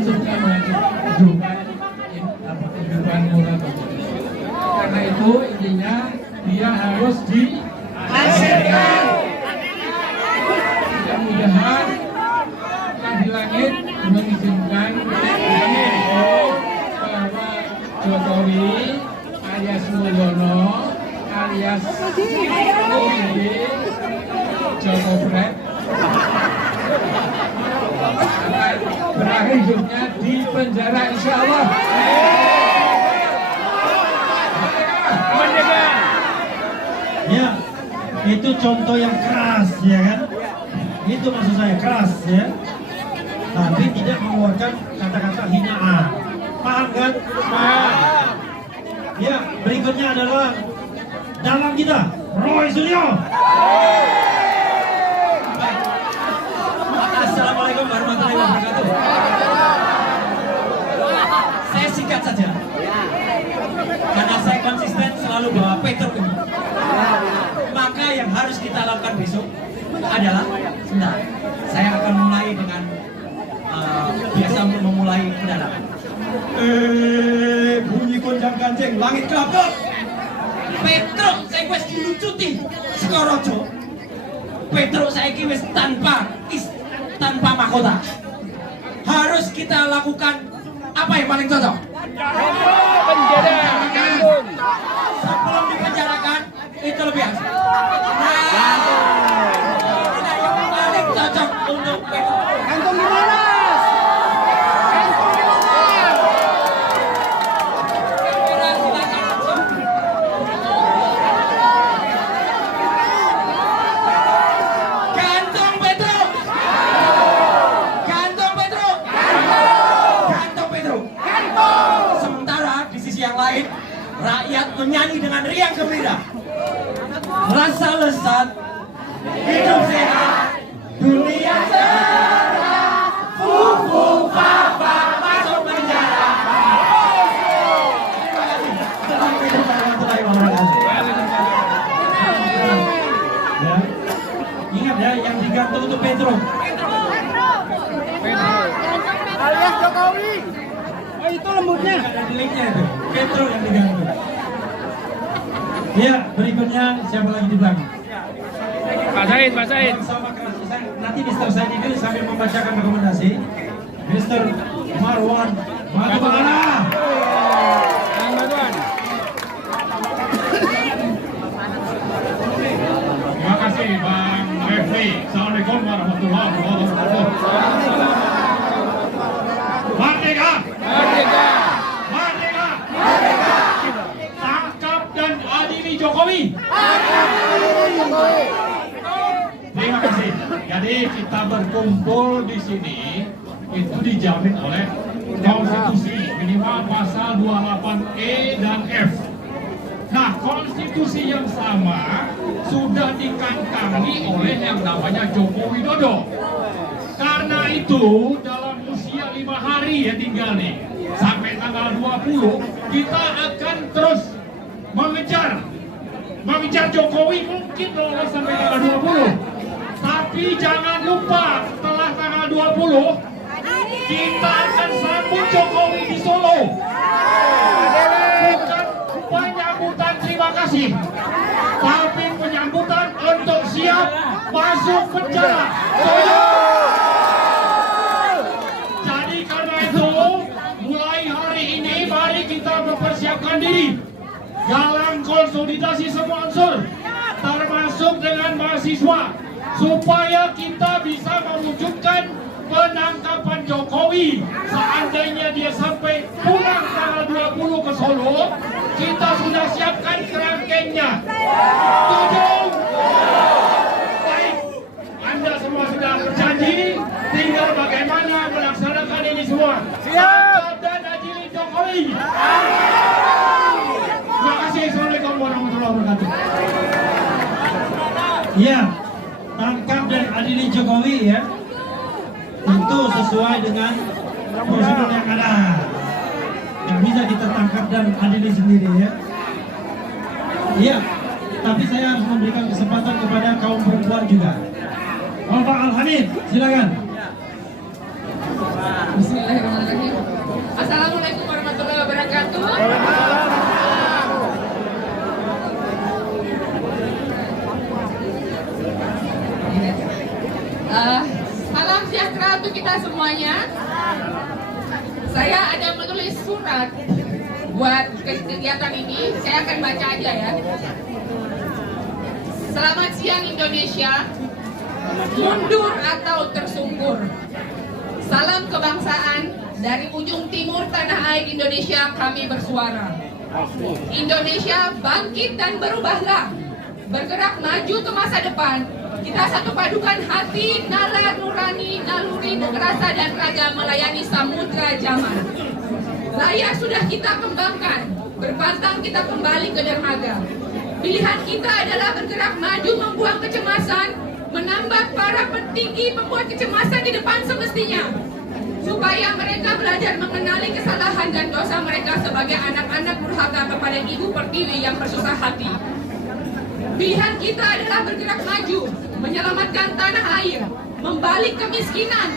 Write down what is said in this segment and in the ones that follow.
suka menunjukkan kehidupan moral. Karena itu intinya dia harus dihasilkan. Mudah-mudahan yang di langit mengizinkan bahwa Jokowi alias Mulyono alias Joko Fred berakhir hidupnya di penjara, insya Allah. Ya, itu contoh yang keras, ya kan? Itu maksud saya, keras, ya. Tapi tidak mengeluarkan kata-kata hinaan. Paham kan? Paham. Ya, berikutnya adalah dalang kita, Roy Suryo. Assalamualaikum warahmatullahi wabarakatuh. Saya singkat saja, karena saya konsisten selalu bawa Petro ini. Maka yang harus kita lakukan besok adalah, sebentar, saya akan mulai dengan biasa untuk memulai pendanaan. Bunyi gonjang ganjing, langit kelapa. Petro saya wis dilucuti Sekorojo. Petro saya wis tanpa mahkota. Harus kita lakukan apa yang paling cocok? Penjara. Sebelum dipenjarakan itu lebih asik. Nah, yang paling cocok untuk Petro. Gantung di mana? Rakyat menyanyi dengan riang gembira. Rasa lezat, hidup sehat, dunia cerah, fufu papa masuk penjara. Terima kasih. Assalamualaikum warahmatullahi wabarakatuh. Ya. Ingat ya, yang digantung itu Petro. Alias Jokowi. Oh, itu lembutnya. Ada deliknya itu. Petro yang digantung. Ya, berikutnya siapa lagi di belakang? Pak Said. Nanti Mr. Said ini sambil membacakan rekomendasi. Mr. Marwan Madubala. Terima kasih Bang Refli. Assalamualaikum warahmatullahi wabarakatuh. Merdeka! Merdeka. Merdeka! Tangkap dan adili Jokowi. Terima kasih. Jadi kita berkumpul di sini itu dijamin oleh konstitusi minimal pasal 28E dan F. Nah, konstitusi yang sama sudah dikantongi oleh yang namanya Joko Widodo. Karena itu dalam usia 5 hari ya tinggal nih sampai tanggal 20 kita akan terus mengejar Jokowi, mungkin lolos sampai tanggal 20. Tapi jangan lupa setelah tanggal 20 kita akan sambut Jokowi di Solo. Bukan penyambutan terima kasih, tapi penyambutan untuk siap masuk penjara. Jadi karena itu mulai hari ini mari kita mempersiapkan diri dalam konsolidasi semua unsur termasuk dengan mahasiswa supaya kita bisa mewujudkan penangkapan Jokowi. Seandainya dia sampai pulang tanggal 20 ke Solo, kita sudah siapkan kerangkengnya. Setuju? Baik, Anda semua sudah berjanji, tinggal bagaimana melaksanakan ini semua. Siap dan adili Jokowi. Terima kasih. Assalamualaikum warahmatullahi wabarakatuh. Ya, tangkap dan adili Jokowi ya. Tentu sesuai dengan prosedur yang ada. Nggak bisa kita tangkap dan adili sendiri ya. Iya, tapi saya harus memberikan kesempatan kepada kaum perempuan juga. Bapak Al-Hamid, silakan. Bismillahirrahmanirrahim. Assalamualaikum warahmatullahi wabarakatuh. Salam sejahtera untuk kita semuanya. Saya ada menulis surat buat kegiatan ini. Saya akan baca aja ya. Selamat siang Indonesia. Mundur atau tersungkur. Salam kebangsaan dari ujung timur tanah air Indonesia, kami bersuara. Indonesia bangkit dan berubahlah. Bergerak maju ke masa depan. Kita satu padukan hati, nalar nurani, naluri, rasa dan raga melayani samudra zaman. Layar sudah kita kembangkan, berpantang kita kembali ke dermaga. Pilihan kita adalah bergerak maju membuang kecemasan, menambah para petinggi membuat kecemasan di depan semestinya. Supaya mereka belajar mengenali kesalahan dan dosa mereka sebagai anak-anak durhaka kepada Ibu Pertiwi yang bersusah hati. Pilihan kita adalah bergerak maju, menyelamatkan tanah air, membalik kemiskinan,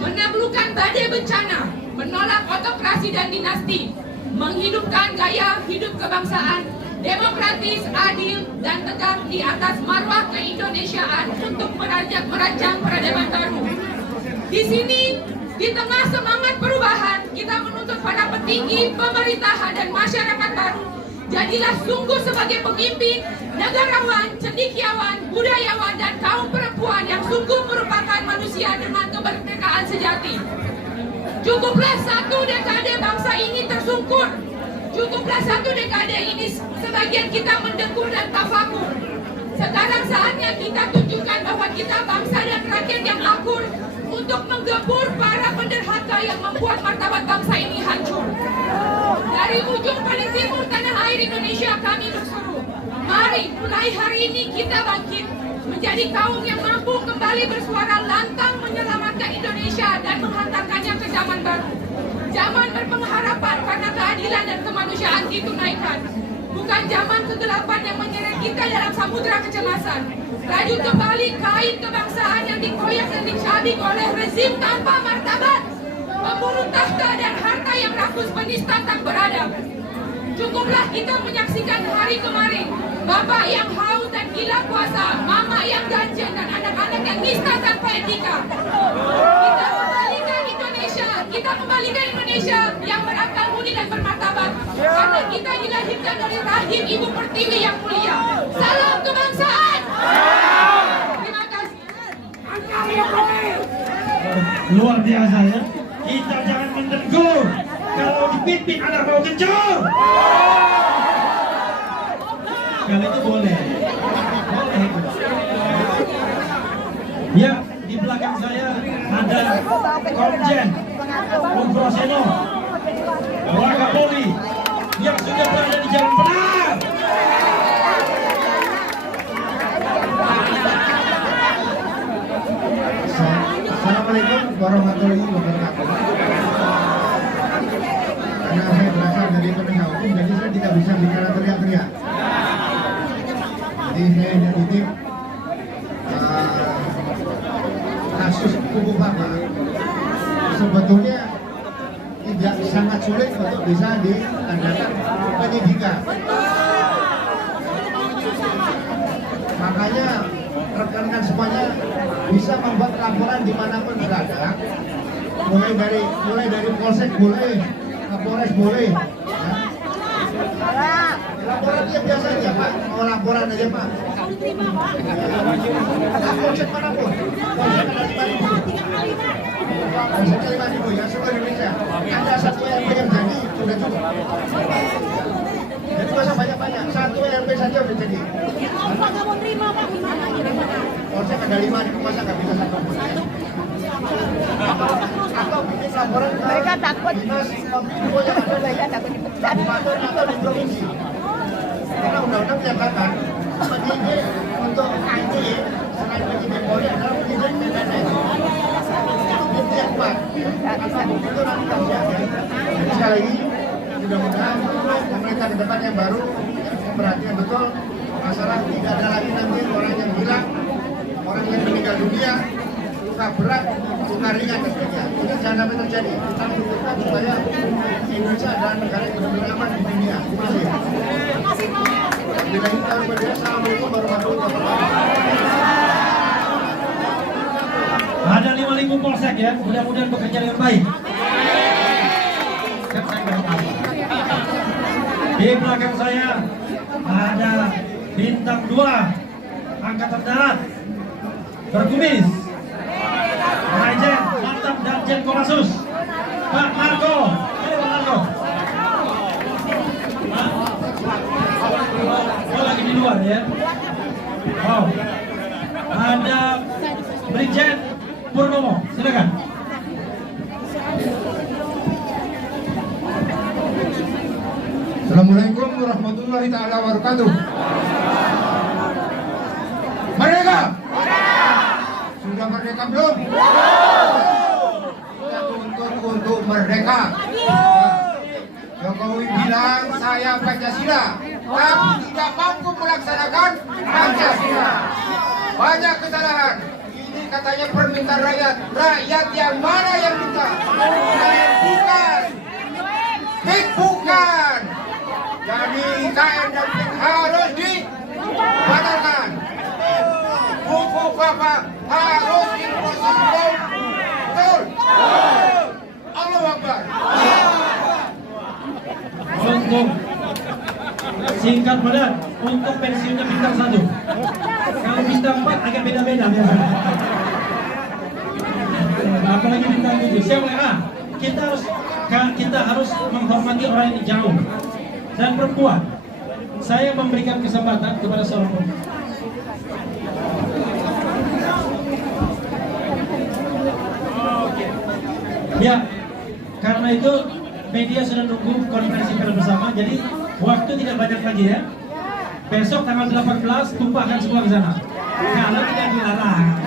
menaklukkan badai bencana, menolak autokrasi dan dinasti, menghidupkan gaya hidup kebangsaan, demokratis, adil, dan tegak di atas marwah keindonesiaan untuk merancang peradaban baru. Di sini, di tengah semangat perubahan, kita menuntut para petinggi, pemerintahan, dan masyarakat baru. Jadilah sungguh sebagai pemimpin, negarawan, cendekiawan, budayawan, dan kaum perempuan yang sungguh merupakan manusia dengan kemerdekaan sejati. Cukuplah satu dekade bangsa ini tersungkur. Cukuplah satu dekade ini sebagian kita mendekur dan tafakur. Sekarang saatnya kita tunjukkan bahwa kita bangsa dan rakyat yang akur untuk menggempur para penderhaka yang membuat martabat bangsa ini hancur. Dari ujung paling timur tanah air Indonesia kami berseru, mari mulai hari ini kita bangkit menjadi kaum yang mampu kembali bersuara lantang menyelamatkan Indonesia dan menghantarkannya ke zaman baru. Zaman berpengharapan karena keadilan dan kemanusiaan ditunaikan. Bukan zaman kegelapan yang menyeret kita dalam samudera kecemasan. Rajut kembali kain kebangsaan yang dikoyak dan dicabik oleh rezim tanpa martabat, pemburu tahta dan harta yang rakus penista tak beradab. Cukuplah kita menyaksikan hari kemarin, bapak yang haus dan gila kuasa, mama yang ganjen dan anak-anak yang nista tanpa etika. Kita kembalikan Indonesia yang berakal budi dan bermartabat, karena kita dilahirkan dari rahim Ibu Pertiwi yang mulia. Salam kebangsaan. Terima kasih. Luar biasa ya. Kita jangan mendegur. Kalau dipimpin anak mau kencur. Kalau itu boleh. Boleh. Ya, di belakang saya ada Komjen Ugroseno, Wakapolri yang sudah berada di jalan benar. Assalamualaikum warahmatullahi wabarakatuh. Karena saya berasal dari penegak hukum, jadi saya tidak bisa bicara teriak-teriak. Jadi saya menitip kasus kubu Bapak sebetulnya tidak sangat sulit untuk bisa diadakan penyidikan. Makanya rekan-rekan semuanya bisa membuat laporan dimanapun berada, mulai dari polsek boleh, kapolres boleh. Ya. Laporan dia biasa aja Pak, mau laporan aja Pak. Polsek manapun, polsek ada 5.000 ya, seluruh Indonesia. Ada satu RP yang jadi sudah cukup. Jadi masa banyak-banyak, satu RP saja sudah jadi. Apa nggak mau terima Pak? Gimana? Polsek ada 5.000, masa nggak bisa satu. Atau bikin laporan Mereka takut. dinas kominfo yang ada Mereka takut dipecat. atau di provinsi. Karena undang-undang menyatakan penyidik untuk penyidik selain penyidik Polri adalah penyidik PNS. Bukti yang kuat. Karena bukti itu nanti harus ada. Jadi sekali lagi, mudah-mudahan pemerintah ke depan yang baru perhatian betul masalah tidak ada lagi nanti orang yang hilang, orang yang meninggal dunia, luka berat, luka ringan dan sebagainya. Ini jangan sampai terjadi. Kita butuhkan supaya Indonesia adalah negara yang benar-benar aman di dunia. Bila kita berbeda, assalamualaikum warahmatullahi wabarakatuh. Ada 5.000 polsek ya, mudah-mudahan bekerja dengan baik. Di belakang saya ada bintang 2 Angkatan Darat berkumis, Majen Mantap dan Jen Kopassus Pak Marco. Ayo Pak Marco. Oh lagi di luar ya. Oh, ada Brigjen Purnomo, silakan. Assalamualaikum warahmatullahi taala wabarakatuh. Merdeka! Sudah merdeka belum? Kita tuntut untuk merdeka. Jokowi bilang saya Pancasila, tapi tidak mampu melaksanakan Pancasila. Banyak kesalahan. Ini katanya permintaan rakyat. Rakyat yang mana yang minta? Bukan. Bukan. Jadi IKN dan PIK harus dibatalkan. Buku Bapak harus diproses hukum. Betul? Allahu Akbar. Untuk singkat padat, untuk pensiunnya bintang 1. Kalau bintang 4 agak beda-beda biasanya. Apalagi bintang 7. Siapa yang kita harus menghormati orang yang jauh dan perempuan. Saya memberikan kesempatan kepada seorang perempuan. Ya, karena itu media sudah nunggu konferensi pers bersama, jadi waktu tidak banyak lagi ya. Besok tanggal 18 tumpahkan semua ke sana. Kalau tidak dilarang.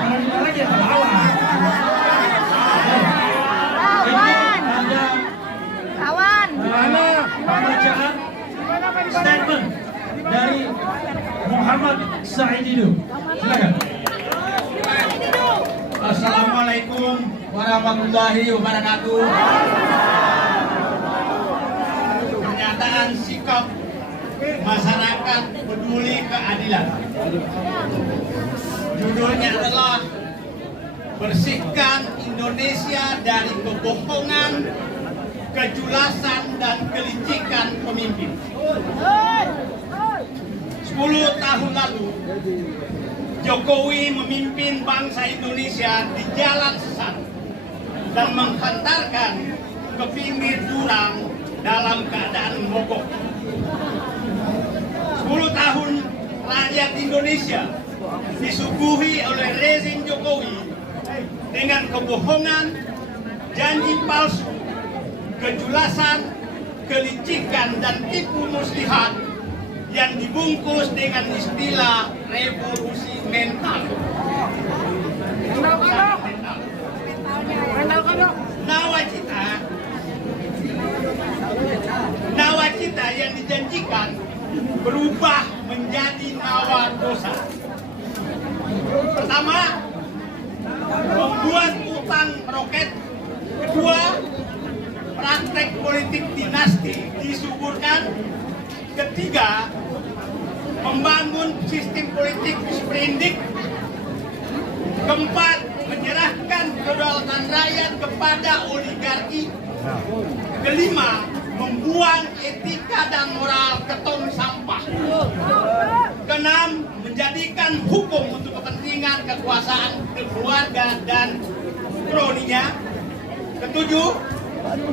Kalau dilarang ya terlawan. Ini ada pembacaan statement dari Muhammad Saididu. Silakan. Assalamualaikum warahmatullahi wabarakatuh. Pernyataan sikap masyarakat peduli keadilan. Judulnya adalah bersihkan Indonesia dari kebohongan, kejulasan dan kelicikan pemimpin. 10 tahun lalu Jokowi memimpin bangsa Indonesia di jalan sesat dan menghantarkan ke pinggir jurang dalam keadaan mogok. 10 tahun rakyat Indonesia disuguhi oleh rezim Jokowi dengan kebohongan, janji palsu, kejulasan, kelicikan dan tipu muslihat yang dibungkus dengan istilah revolusi mental. Nawacita yang dijanjikan berubah menjadi nawa dosa. Pertama, membuat utang roket. Kedua, praktek politik dinasti disuburkan. Ketiga, membangun sistem politik sprindik. Keempat, menyerahkan kedaulatan rakyat kepada oligarki. Kelima, membuang etika dan moral ke tong sampah. Keenam, menjadikan hukum untuk kepentingan kekuasaan keluarga dan kroninya. Ketujuh,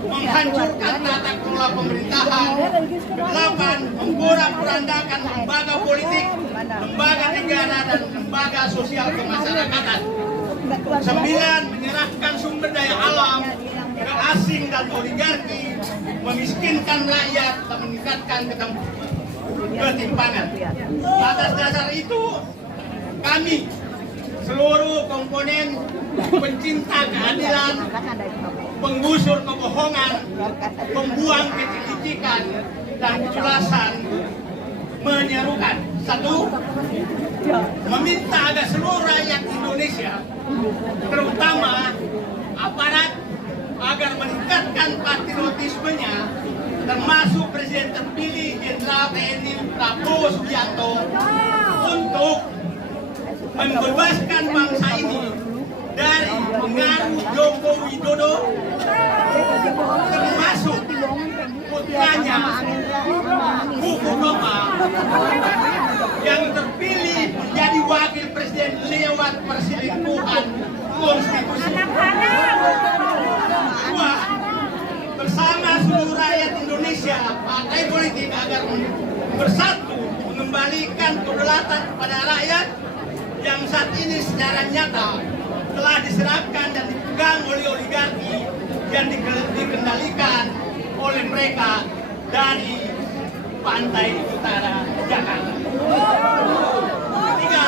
menghancurkan tata kelola pemerintahan. 8. Memporak-porandakan lembaga politik, lembaga negara dan lembaga sosial kemasyarakatan. 9. Menyerahkan sumber daya alam ke asing dan oligarki, memiskinkan rakyat dan meningkatkan ketimpangan. Atas dasar itu, kami seluruh komponen pencinta keadilan, penggusur kebohongan, pembuang kelicikan dan kejelasan menyerukan Satu, meminta agar seluruh rakyat Indonesia, terutama aparat, agar meningkatkan patriotismenya, termasuk Presiden terpilih Jenderal TNI Prabowo Subianto, untuk membebaskan bangsa ini dari pengaruh Joko Widodo, termasuk putranya Mustafa yang terpilih menjadi wakil presiden lewat perselingkuhan konstitusi. Dua, bersama seluruh rakyat Indonesia, partai politik agar bersatu mengembalikan kedaulatan kepada rakyat yang saat ini secara nyata telah diserahkan dan dipegang oleh oligarki yang dikendalikan oleh mereka dari pantai utara Jakarta. Ketiga,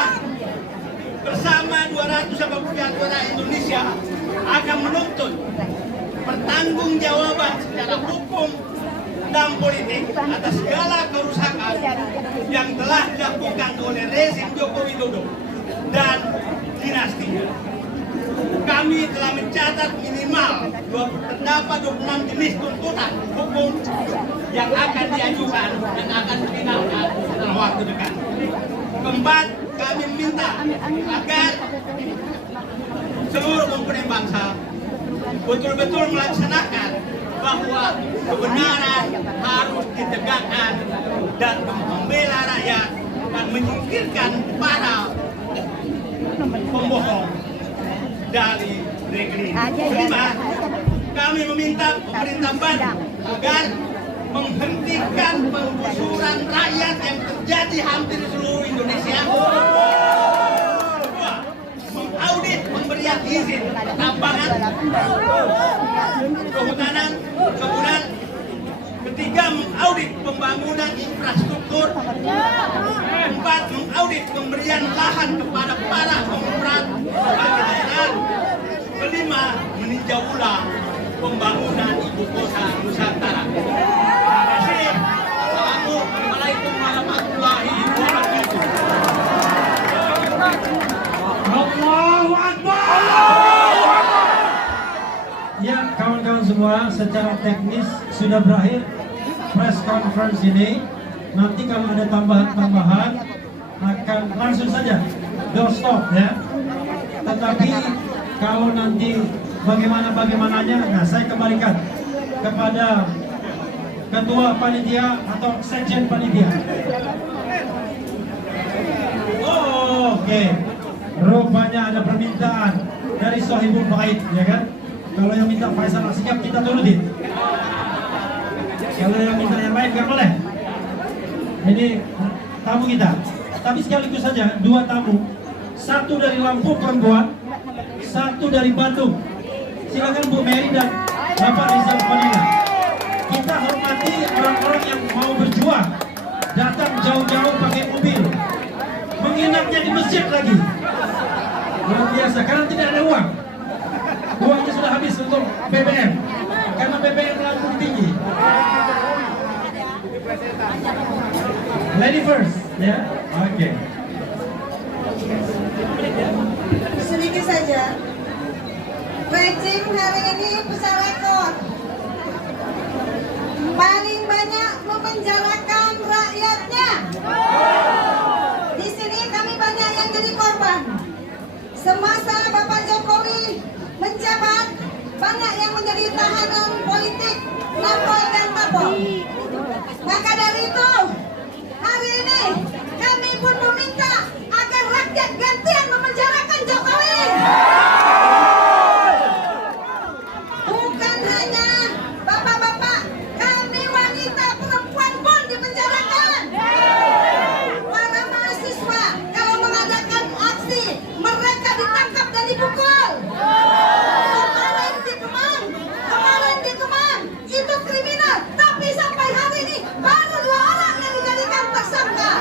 bersama 280 negara Indonesia akan menuntut pertanggungjawaban secara hukum dan politik atas segala kerusakan yang telah dilakukan oleh rezim Joko Widodo dan dinastinya. Kami telah mencatat minimal terdapat 26 jenis tuntutan hukum yang akan diajukan dan akan ditindak dalam waktu dekat. Keempat, kami meminta agar seluruh komponen bangsa betul-betul melaksanakan bahwa kebenaran harus ditegakkan dan membela rakyat dan menyingkirkan para pembohong dari negeri. Kelima, kami meminta pemerintah Bandung agar menghentikan penggusuran rakyat yang terjadi hampir di seluruh Indonesia. Kedua, mengaudit pemberian izin pertambangan, kehutanan, kebunan. Ketiga, mengaudit pembangunan infrastruktur. Empat, mengaudit pemberian lahan kepada para pemperat daerah. Kelima, meninjau ulang pembangunan ibu kota Nusantara. Terima kasih. Assalamualaikum warahmatullahi wabarakatuh. Allahu Akbar. Ya, kawan-kawan semua, secara teknis sudah berakhir press conference ini. Nanti kalau ada tambahan-tambahan akan langsung saja doorstop ya. Tetapi kalau nanti bagaimananya, nah saya kembalikan kepada ketua panitia atau sekjen panitia. Oh, oke. Rupanya ada permintaan dari Sohibul Bait, ya kan? Kalau yang minta Faisal Asyikab kita turutin. Kalau yang minta yang lain nggak boleh. Ini tamu kita. Tapi sekaligus saja dua tamu. Satu dari Lampung perempuan, satu dari Bandung. Silakan Bu Mary dan Bapak Rizal Fadila. Kita hormati orang-orang yang mau berjuang, datang jauh-jauh pakai mobil, menginapnya di masjid lagi. Luar biasa, karena tidak ada uang. Uangnya sudah habis untuk BBM, karena BBM Lampung tinggi. Lady first, ya, oke. Sedikit saja. Rejim hari ini besar rekor. Paling banyak memenjarakan rakyatnya. Di sini kami banyak yang jadi korban. Semasa Bapak Jokowi menjabat, banyak yang menjadi tahanan politik, lapor dan tapor. Maka dari itu, hari ini kami pun meminta agar rakyat gantian memenjarakan Jokowi. Bukan hanya bapak-bapak, kami wanita perempuan pun dipenjarakan. Para mahasiswa kalau mengadakan aksi, mereka ditangkap dan dipukul. Kemarin di Kemang, itu kriminal. Tapi sampai hari ini baru 2 orang yang dijadikan tersangka.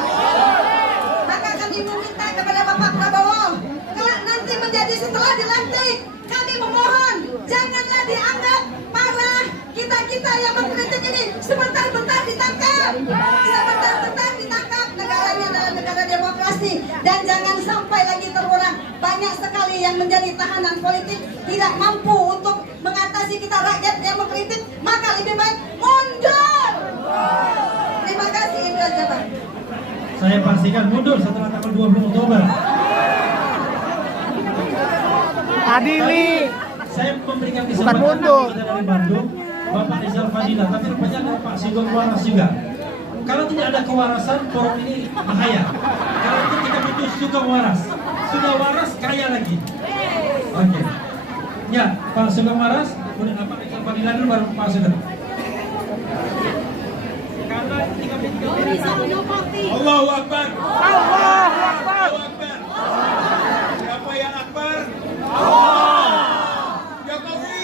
Maka kami meminta kepada Bapak Prabowo, kalau nanti menjadi setelah dilantik, kami memohon janganlah dianggap para kita yang mengkritik ini sebentar-bentar ditangkap, negaranya adalah negara kasih. Dan jangan sampai lagi terulang, banyak sekali yang menjadi tahanan politik tidak mampu untuk mengatasi kita rakyat yang mengkritik, maka lebih baik mundur. Terima kasih, itu aja Bang. Saya pastikan mundur setelah tanggal 20 Oktober. Adili. Saya memberikan kesempatan kita dari Bandung, Bapak Rizal Fadila, tapi rupanya ada Pak Sugeng Waras juga. Kalau tidak ada kewarasan, forum ini bahaya. Kalau itu kita butuh Sugeng Waras. Sudah waras, kaya lagi. Oke. Ya, Pak Sugeng Waras, kemudian Pak Rizal Fadila dulu, baru Pak Sugeng. Allahu Akbar. Allahu Akbar. Allahu Akbar. Siapa yang akbar? Jokowi.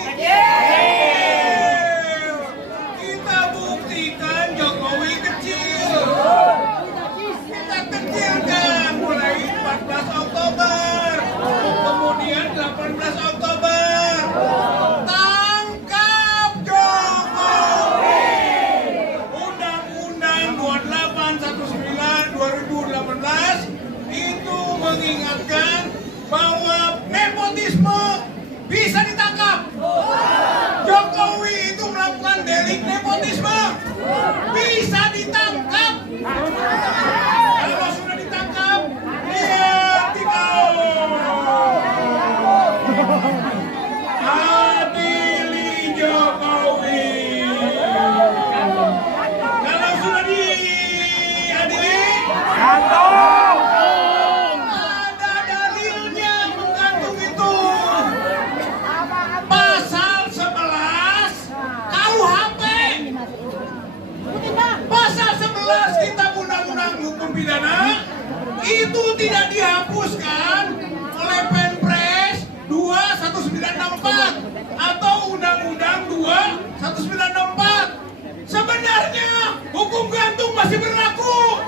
Kita buktikan Jokowi kecil. Kita kecilkan mulai 14 Oktober. Kemudian 18 Oktober. Tangkap Jokowi. Undang-Undang 28/19/2018 itu mengingatkan bahwa nepotisme bisa ditangkap. Jokowi itu melakukan delik nepotisme bisa ditangkap. Kalau sudah ditangkap, dia tinggal adili Jokowi. Kalau sudah diadili, ada dalilnya menggantung itu. Pasal 11 KUHP. Pasal 11 Kitab Undang-Undang Hukum Pidana itu tidak dihapuskan oleh Perpres 2/1964 atau Undang-Undang 2/1964. Sebenarnya hukum gantung masih berlaku.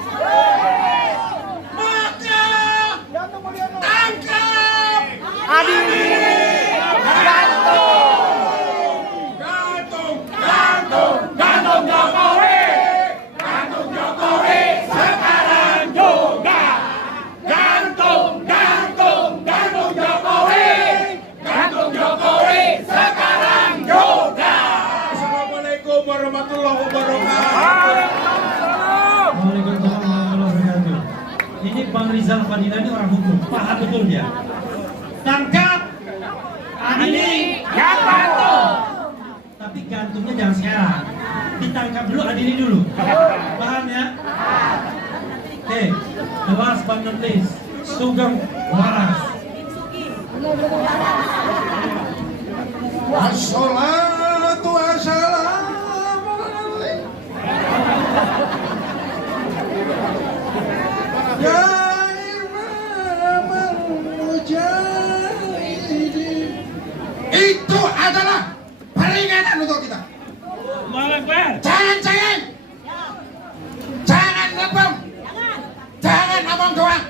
Maka tangkap Adili. gantung Jokowi, gantung Jokowi sekarang juga. Gantung Jokowi sekarang juga. Assalamualaikum warahmatullahi wabarakatuh. Waalaikumsalam warahmatullahi wabarakatuh. Ini Bang Rizal Fadila ini orang hukum, paham betul dia. Tangkap, adili, gantung. Tapi gantungnya jangan sekarang. Ditangkap dulu, adili dulu. Paham ya? Oke, the last but not least, Sugeng Waras. Wassalatu wassalamu ya imamul mujahidin. Itu adalah peringatan untuk kita. Jangan lebam, jangan abang doang.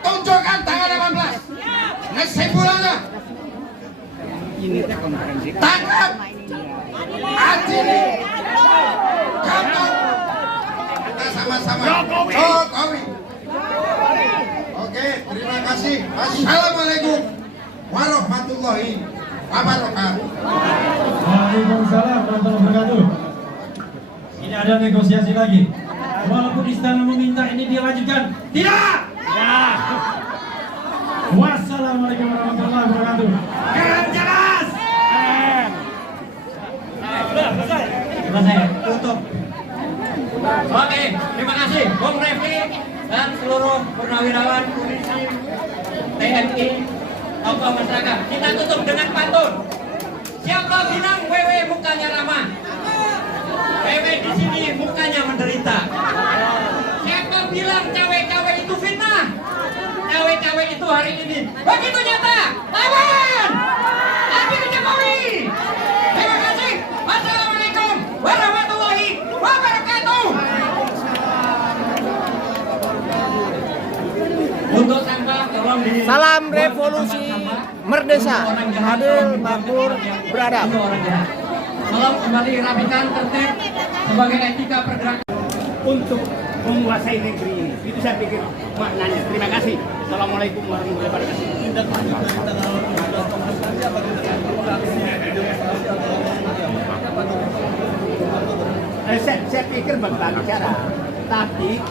Tunjukkan tanggal 18. Kesimpulannya, tangkap, adili, gantung. Kita sama-sama Jokowi. Oke, terima kasih. Assalamualaikum warahmatullahi wabarakatuh. Waalaikumsalam warahmatullahi wabarakatuh. Ini ada negosiasi lagi. Walaupun istana meminta ini dilanjutkan, tidak. Wassalamualaikum warahmatullahi wabarakatuh. Keren jelas. Selesai. Tutup. Oke, terima kasih Bung Refli dan seluruh purnawirawan polisi, TNI, tokoh masyarakat. Kita tutup dengan pantun. Siapa bilang wewe mukanya ramah? Wewe di sini mukanya menderita. Siapa bilang cawe-cawe itu fitnah? Cawe-cawe itu hari ini begitu nyata. Lawan! Adili Jokowi. Terima kasih. Wassalamualaikum warahmatullahi wabarakatuh. Untuk sampah tolong di Salam revolusi merdeka, adil, makmur, beradab. Tolong kembali rapikan tertib sebagai etika pergerakan. Untuk menguasai negeri ini. Itu saya pikir maknanya. Terima kasih. Assalamualaikum warahmatullahi wabarakatuh. Tindak lanjut dari tanggal 15 Kongres nanti apa kita demonstrasi atau Saya pikir berbagai cara, tapi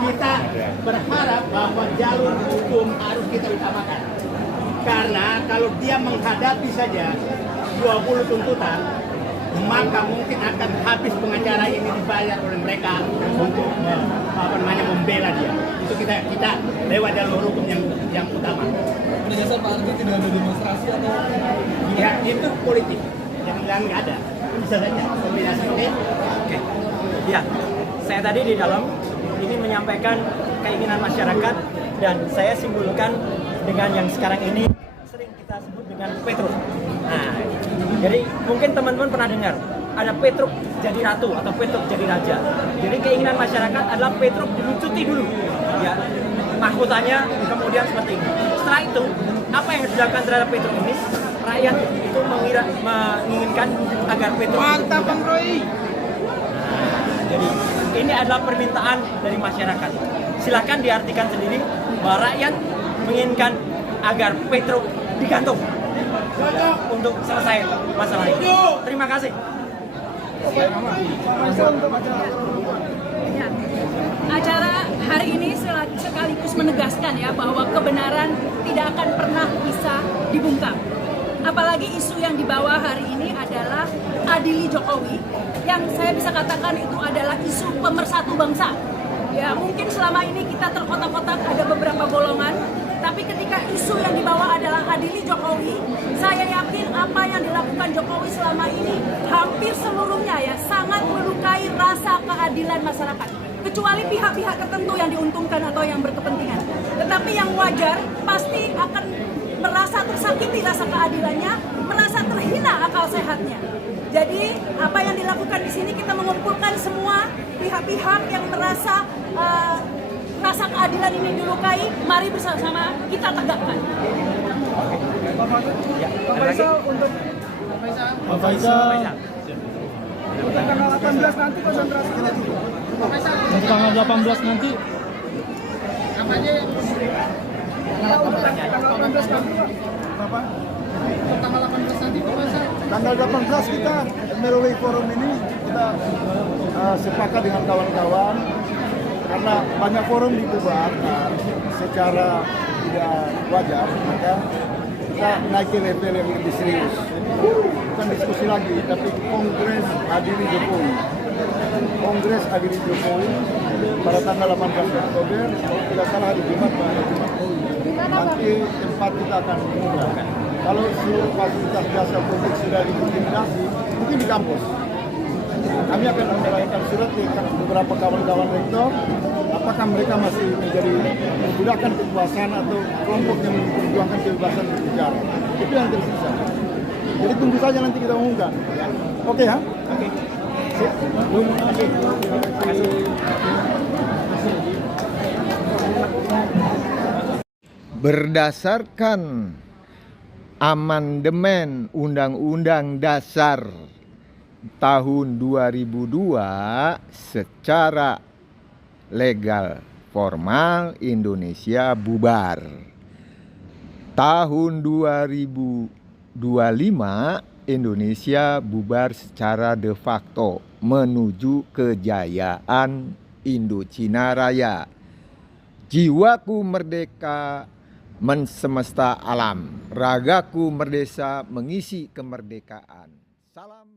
kita berharap bahwa jalur hukum harus kita utamakan. Karena kalau dia menghadapi saja 20 tuntutan, maka mungkin akan habis pengacara ini dibayar oleh mereka untuk membela dia. Itu kita lewat jalur hukum yang utama. Penjelasan Pak Argo tidak ada demonstrasi atau Ya itu politik, jangan nggak ada. Bisa saja kombinasi. Oke. Ya, saya tadi di dalam ini menyampaikan keinginan masyarakat dan saya simpulkan dengan yang sekarang ini sering kita sebut dengan Petruk. Nah, jadi mungkin teman-teman pernah dengar ada Petruk jadi ratu atau Petruk jadi raja. Jadi keinginan masyarakat adalah Petruk dilucuti dulu, ya mahkotanya kemudian seperti ini. Setelah itu apa yang dilakukan terhadap Petruk ini? Rakyat itu menginginkan agar Petruk Mantap Bang Roy. Jadi ini adalah permintaan dari masyarakat. Silakan diartikan sendiri bahwa rakyat menginginkan agar Petruk digantung untuk selesai masalah ini. Terima kasih. Acara hari ini sekaligus menegaskan ya bahwa kebenaran tidak akan pernah bisa dibungkam. Apalagi isu yang dibawa hari ini adalah adili Jokowi, yang saya bisa katakan itu adalah isu pemersatu bangsa. Ya mungkin selama ini kita terkotak-kotak ada beberapa golongan, tapi ketika isu yang dibawa adalah adili Jokowi, saya yakin apa yang dilakukan Jokowi selama ini hampir seluruhnya ya sangat melukai rasa keadilan masyarakat. Kecuali pihak-pihak tertentu yang diuntungkan atau yang berkepentingan. Tetapi yang wajar pasti akan merasa tersakiti rasa keadilannya, merasa terhina akal sehatnya. Jadi apa yang dilakukan di sini kita mengumpulkan semua pihak-pihak yang merasa rasa keadilan ini dilukai, mari bersama-sama kita tegakkan. Pak Faisal untuk Pak Faisal tanggal 18 nanti konsentrasi kita juga. untuk tanggal 18 nanti Kampanye tanggal 18 nanti Pak. Bapak. Tanggal 18 nanti Pak Faisal. Tanggal 18 kita melalui forum ini kita sepakat dengan kawan-kawan karena banyak forum dibubarkan secara tidak wajar, maka kita naik level yang lebih serius. Bukan diskusi lagi, tapi Kongres Adili Jokowi. Kongres Adili Jokowi pada tanggal 18 Oktober, kalau tidak salah hari Jumat pada Jumat. Nanti tempat kita akan mengumumkan. Kalau seluruh fasilitas jasa publik sudah diintimidasi, mungkin di kampus. Kami akan menyerahkan surat ke beberapa kawan-kawan rektor, apakah mereka masih menjadi menggunakan kekuasaan atau kelompok yang memperjuangkan kebebasan berbicara. Itu yang tersisa. Jadi tunggu saja nanti kita umumkan. Oke ya? Oke. Berdasarkan amandemen Undang-Undang Dasar tahun 2002 secara legal formal Indonesia bubar. Tahun 2025 Indonesia bubar secara de facto menuju kejayaan Indochina Raya. Jiwaku merdeka mensemesta alam, ragaku merdeka mengisi kemerdekaan. Salam.